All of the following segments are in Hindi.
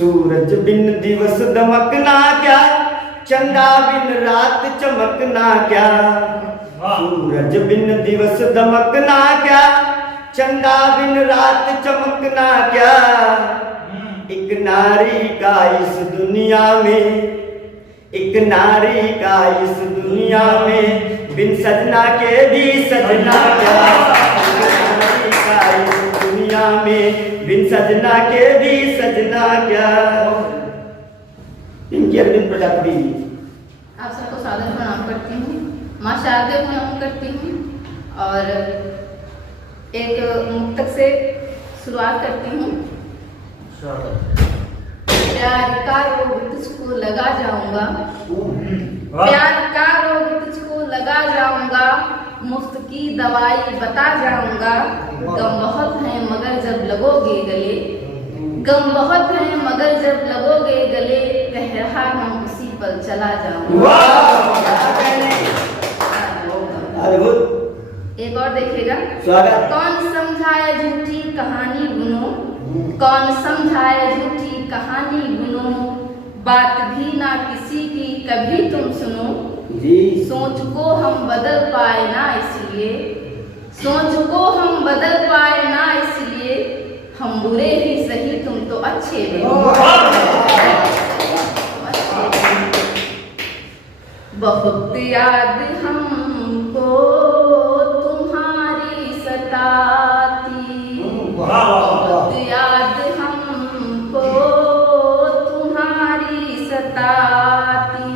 सूरज बिन दिवस दमकना क्या, चंदा बिन रात चमकना क्या। सूरज बिन दिवस दमकना क्या, चंदा बिन रात चमकना क्या। एक नारी का इस दुनिया में, एक नारी का इस दुनिया में, बिन सजना के भी सजना क्या। एक नारी का इस दुनिया में, बिन सजना के भी सजना क्या। इनकी अरविंद प्रजापति। आप सबको सादर प्रणाम करती हूँ, माँ शारदे को नमन करती हूँ और एक मुक्तक से शुरुआत करती हूँ। प्यार का रोग तुझको लगा जाऊंगा, प्यार का रोग तुझको लगा जाऊंगा, मुफ्त की दवाई बता जाऊंगा। गम बहुत है मगर जब लगोगे गले, गम बहुत है मगर जब लगोगे गले, कह रहा हूँ उसी पल चला जाऊंगा। एक और देखिएगा। कौन समझाए झूठी कहानी गुनो, कौन समझाए झूठी कहानी गुनो, बात भी ना किसी की कभी तुम सुनो। सोच को हम बदल पाए ना इसलिए, सोच को हम बदल पाए ना इसलिए, हम बुरे ही सही तुम तो अच्छे बनो। बहुत याद हमको तुम्हारी सताती, बहुत याद हमको तुम्हारी सताती।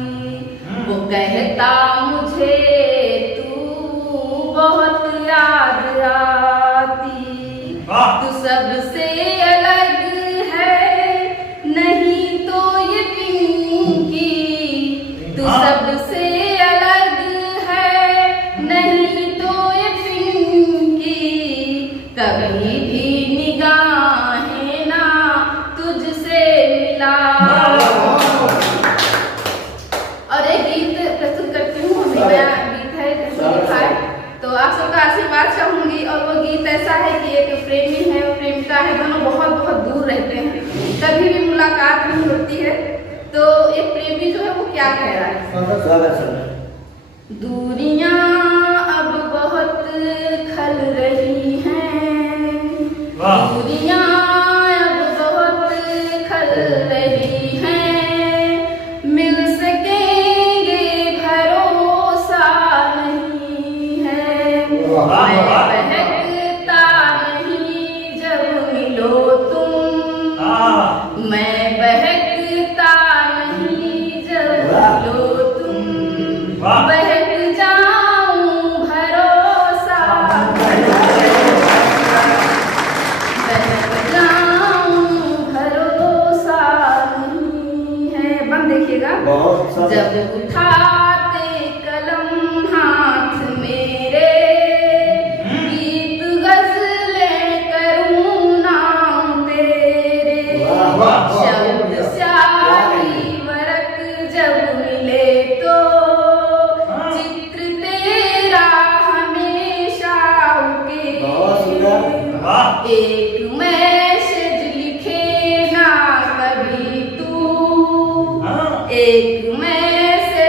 वो कहता मुझे तू बहुत याद आती, तू सबसे अलग है नहीं तो ये पिंकी, तू सबसे अलग है नहीं तो ये पिंकी। कभी भी निगाहें ना तुझसे मिला। और एक गीत प्रस्तुत करती हूँ, नया गीत है जो लिखा है, तो आप सबका आशीर्वाद चाहूंगी। और वो गीत ऐसा है कि एक प्रेमी है और प्रेमिका है, दोनों बहुत बहुत दूर रहते हैं, कभी भी मुलाकात नहीं होती है। तो एक प्रेमी जो है वो क्या कह रहा है। दूरियां अब बहुत खल रही हैं, दूरियां अब बहुत खल रही हैं, मिल सकेंगे भरोसा नहीं है। मैं बहकता नहीं जब मिलो तुम, मैं बहकता नहीं जब मिलो तुम, बहक जाऊं भरोसा, बहक जाऊं भरोसा नहीं है। बंद देखिएगा। जब उठाते कलम हाथ मेरे, गीत गजलें करूं नाम तेरे। शब्द स्याही वरक जब मिले तो, चित्र तेरा हमेशा उके। एक मैसेज लिखे ना कभी तू, एक मैसेज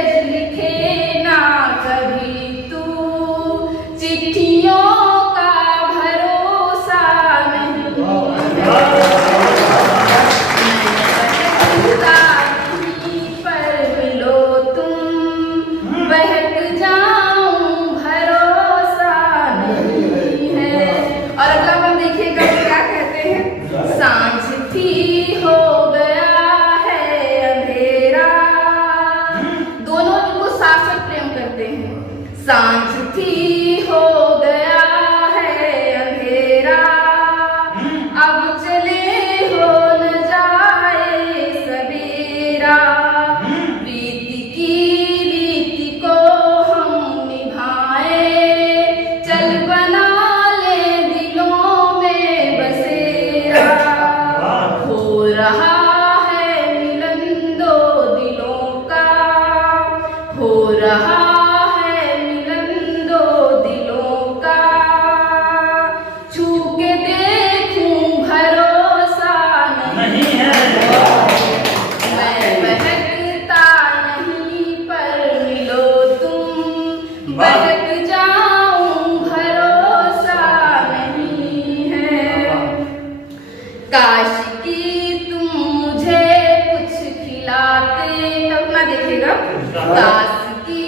काश कि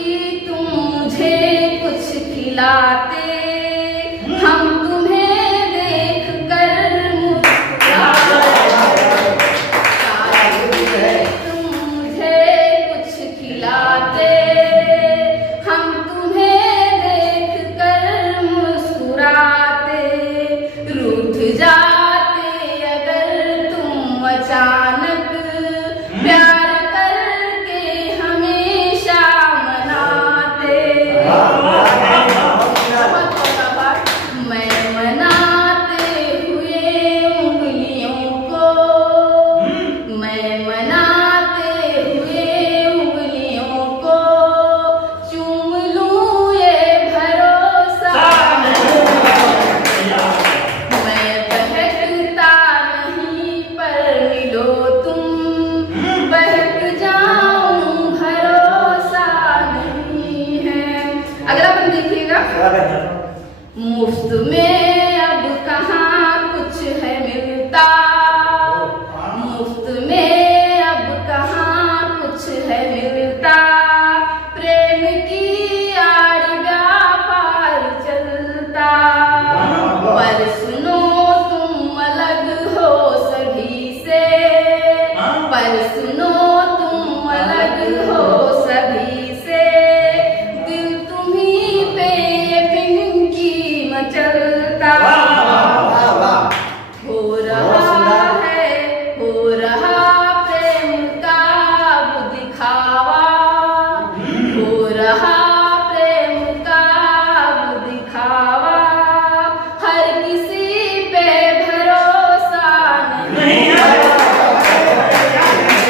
तुम मुझे कुछ खिलाते, हम तुम्हें देख कर मुस्कुराते। काश कि तुम मुझे कुछ खिलाते, हम तुम्हें देख कर मुस्कुराते। रूठ जाते अगर तुम अचानक, प्यार करके हमेशा मनाते। मैं मनाते हुए उंगलियों को, मैं मनाते हुए उंगलियों को चूम लूं ये भरोसा। मैं बहकता नहीं पर मिलो तुम, बहक जाऊं भरोसा नहीं है। अगला बन देखिएगा। मुफ्त में अब कहाँ कुछ है मिलता, मुफ्त में अब कहाँ कुछ है मिलता। प्रेम की आड़ व्यापार चलता, पर सुनो तुम अलग हो सभी से, पर सुनो तुम अलग हो सभी से। दिल तुम्हीं पे पिंकी मचलता। हो रहा प्रेम का अब दिखावा, हो रहा प्रेम का अब दिखावा। हर किसी पे भरोसा नहीं,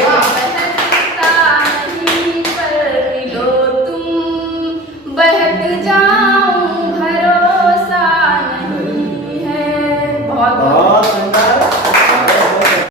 बहकता नहीं पर मिलो तुम, बहक जा